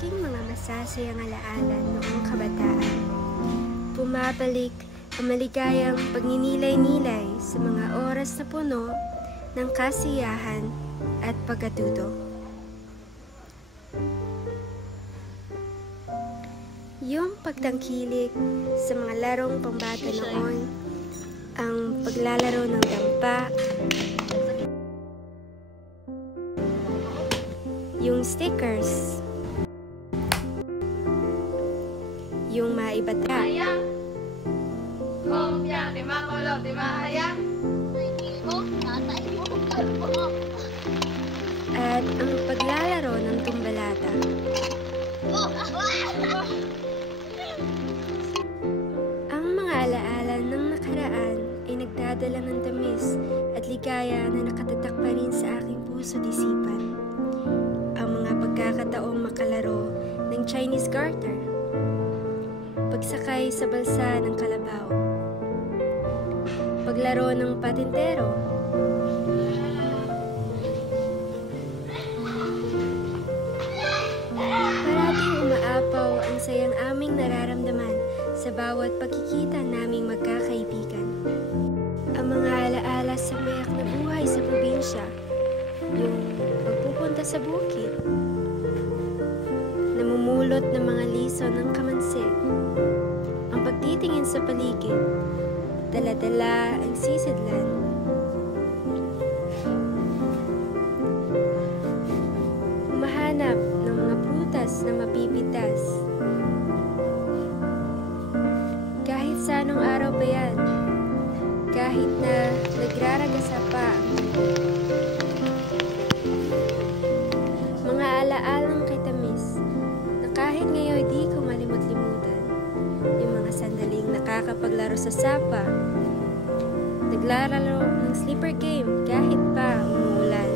aking mga masasayang alaala noong kabataan. Pumabalik ang maligayang pagninilay-nilay sa mga oras na puno ng kasiyahan at pagkatuto. Yung pagtangkilik sa mga larong pambata noon, ang paglalaro ng dampa, yung stickers, yung maibata, at ang paglalaro ng tumbalata. Ang mga alaala ng nakaraan ay nagdadala ng tamis at ligaya na nakatatak pa rin sa aking puso't isipan. Ang mga pagkakataong makalaro ng Chinese garter, pagsakay sa balsa ng kalabaw, paglaro ng patintero, parating umaapaw ang sayang aming nararamdaman sa bawat pagkikita naming magkakaibigan. Ang mga alaala sa mayak na buhay sa probinsya, yung pagpupunta sa bukid, namumulot ng mga liso ng kamansig, ang pagtitingin sa paligid, dala-dala ang sisidlan, humahanap ng mga prutas na mapipitas. Kahit sa anong araw pa yan, kahit na nagraragasa pa ang mundo. Mga alaalang kitamis na kahit ngayon di ko malimot-limutan. Yung mga sandaling nakakapaglaro sa sapa, naglalaro ng sleeper game kahit pa umuulan.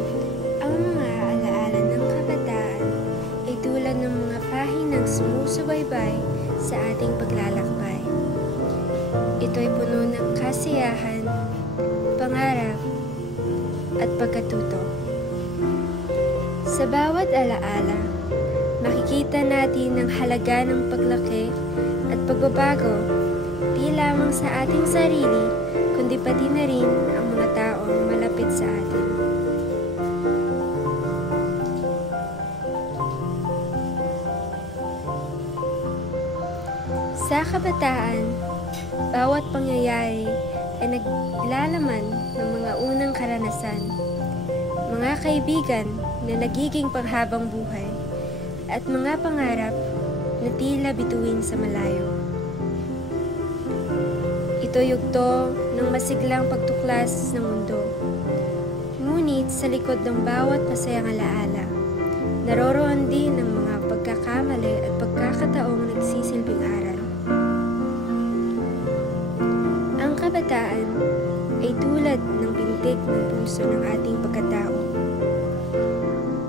Ang mga alaala ng kabataan ay tulad ng mga pahinang sumusubaybay sa ating paglalakbay. Ito'y puno ng kasiyahan, pangarap, at pagkatuto. Sa bawat alaala, makikita natin ang halaga ng paglaki at pagbabago, di lamang sa ating sarili, kundi pati na rin ang mga taong malapit sa atin. Sa kabataan, bawat pangyayari ay naglalaman ng mga unang karanasan, mga kaibigan na nagiging panghabang buhay, at mga pangarap na tila bituin sa malayo. Ito yugto ng masiglang pagtuklas ng mundo. Ngunit sa likod ng bawat masayang alaala, naroroon din ang mga pagkakamali at pagkakataong nagsisilbing aral. Ang kabataan ay tulad ng bintig ng puso ng ating pagkatao.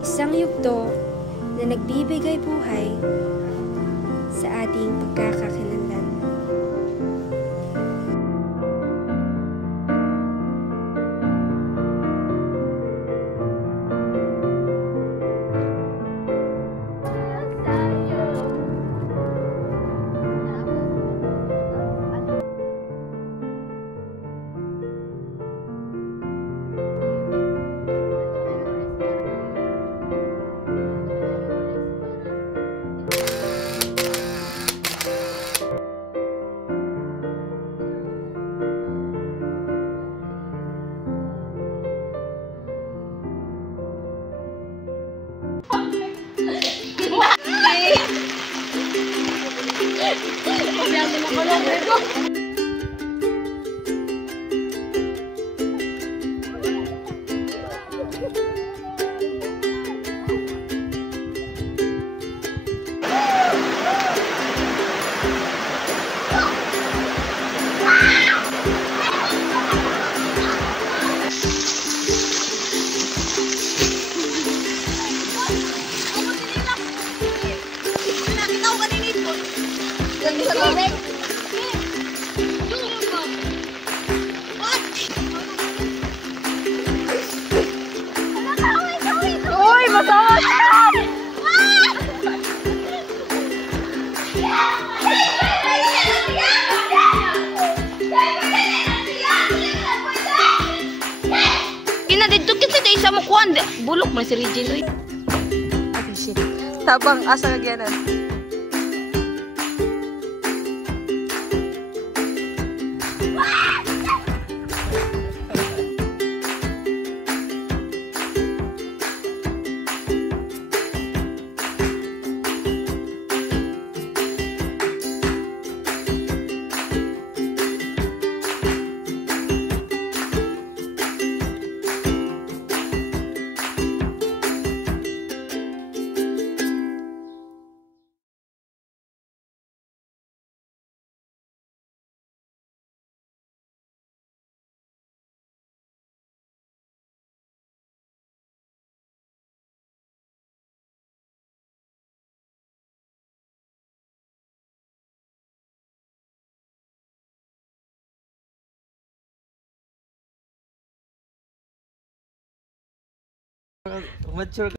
Isang yugto na nagbibigay buhay sa ating pagkakakilanlan. Uy, masama siya! Hindi, bulok man si Regine. Uy. Abi shit. Tabang asa kagyanan. Mature